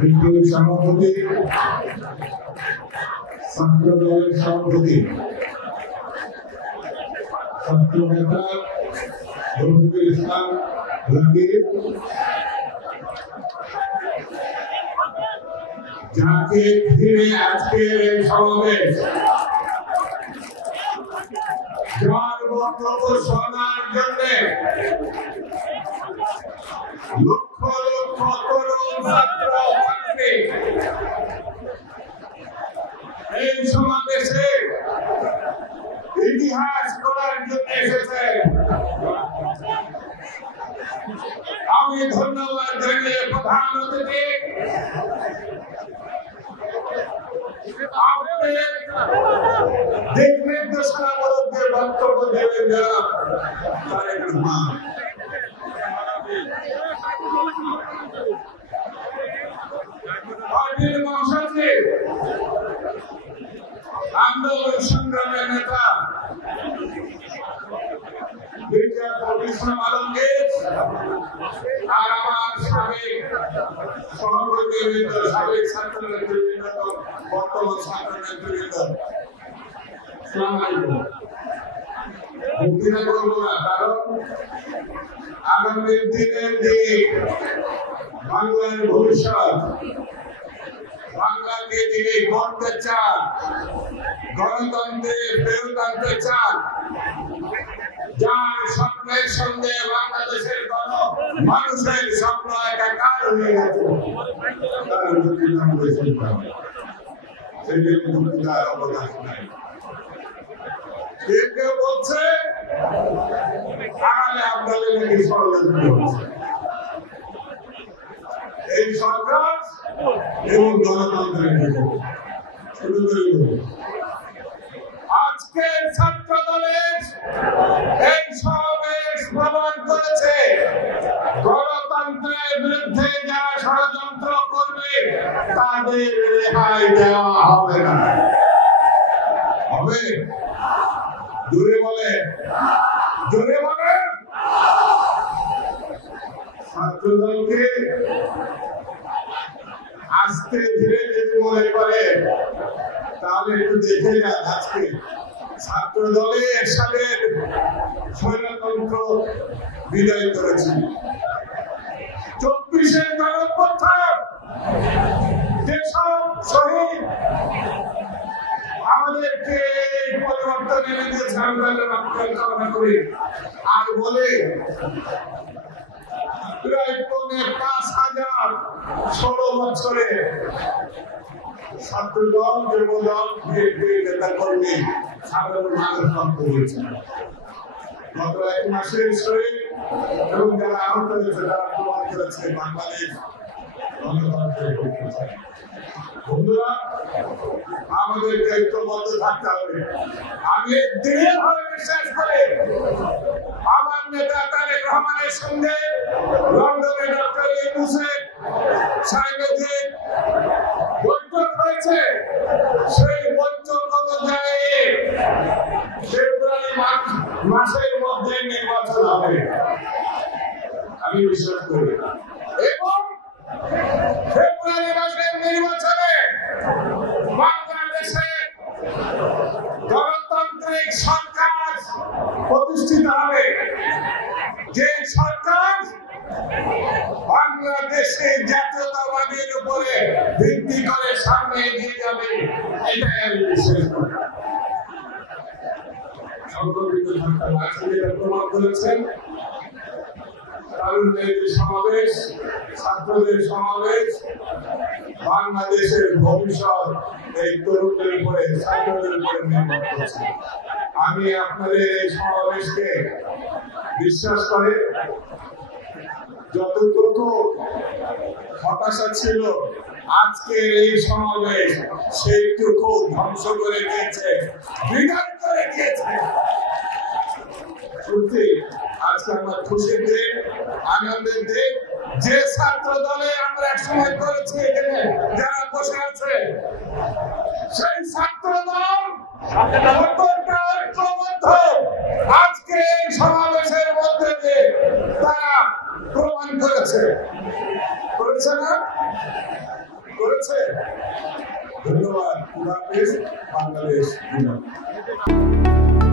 বিদ্রোহী সভাপতি, ছাত্র দলের সভাপতি, ছাত্র নেতা রফিকুল ইসলাম রাকিব, যাকে ঘিরে আজকের এই সমাবেশ, যার বক্তব্য শোনার জন্য লক্ষ লক্ষ তরুণ ছাত্র ছাত্রী এই সমাবেশে ইতিহাস করার জন্য এসেছে। আমি ধন্যবাদ জানিয়ে প্রধান অতিথি দিক নির্দেশনামূলক যে বক্তব্য দেবেন যারা তারেক রহমান, পার্টির মহাসচিব, আন্দোলন সংগ্রামের নেতা ইসলাম আলমগীর, আর আমার সাবেক সহকর্মীবৃন্দ, সাবেক ছাত্র নেতৃবৃন্দ, বর্তমান ছাত্র নেতৃবৃন্দ, আসসালামু আলাইকুম। বক্তৃতা করব না, কারণ আগামী দিনের যে বাংলার ভবিষ্যৎ, বাংলাকে যিনি গড়তে চান, গণতন্ত্রে ফেরত আনতে চান, যার স্বপ্নের সঙ্গে বাংলাদেশের মানুষের স্বপ্ন একাকার হয়ে গেছে, তার বক্তৃতা আমাদের শুনতে হবে। সেটি বক্তৃতার অবকাশ নাই। কেউ বলছে আগামী আপনাদের নাকি ষড়যন্ত্র হচ্ছে। এই সরকার এবং গণতন্ত্রের আজকে ছাত্র দলের এই সমাবেশ প্রমাণ করেছে গণতন্ত্রের বিরুদ্ধে যারা ষড়যন্ত্র করবে তাদের রেহাই দেওয়া হবে না। হবে? জোরে বলে, জোরে বলে। ছাত্র দলকে আস্তে ধীরে যদি মনে করে তাহলে একটু দেখে যান। আজকে ছাত্র দলে এরশাদের স্বৈরতন্ত্র বিদায় করেছে। 24-এর গণঅভ্যুত্থান, যেসব শহীদ আমাদেরকে পরিবর্তন এনে দিয়েছে, আমি তাদের কামনা করি। আর বলে প্রায় 5,000 16 বছরে ছাত্রদল, যুবদল, বিএনপি নেতা কর্মী সাধারণ মানুষ রক্ত দিয়েছে। গত 1 মাসের শহীদ এবং যারা আহত হয়েছে তারা প্রমাণ করেছে বাংলাদেশ গণতন্ত্রের পক্ষে। বন্ধুরা, আমাদেরকে ঐক্যবদ্ধ থাকতে হবে। আমি দৃঢ়ভাবে বিশ্বাস করি আমার নেতা তারেক রহমানের সঙ্গে লন্ডনে ডক্টর ইউনূসের সাহেবের যে বৈঠক হয়েছে, সেই বৈঠক অনুযায়ী ফেব্রুয়ারি মাসের মধ্যে নির্বাচন হবে আমি বিশ্বাস করি। এবং ফেব্রুয়ারি মাসের নির্বাচনে বাংলাদেশে গণতান্ত্রিক সরকার প্রতিষ্ঠিত হবে, যে সরকার বাংলাদেশের জাতীয়তাবাদের উপরে ভিত্তি করে সামনে এগিয়ে যাবে, এটাই আমি বিশ্বাস করি। সংগঠিত সরকার আসলে প্রমাণ করেছেন। তরুণদের সমাবেশ, ছাত্রদের সমাবেশ, বাংলাদেশের ভবিষ্যৎ এই তরুণদের উপরে, ছাত্রদের উপরে নির্ভর করছে। আমি আপনাদের এই সমাবেশকে বিশ্বাস করে যতটুকু হতাশা ছিল আজকের এই সমাবেশ সেইটুকু ধ্বংস করে দিয়েছে, বিঘাত করে দিয়েছে। সত্যি আজকে আমার খুশির দিন, আনন্দের দিন। যে ছাত্র দলে আমরা একসময় করেছি, এখানে যারা বসে আছে, সেই ছাত্র দল আজকে এই সমাবেশের মধ্যে দিয়ে তারা প্রমাণ করেছে না? করেছে। ধন্যবাদ। বাংলাদেশ জিন্দাবাদ।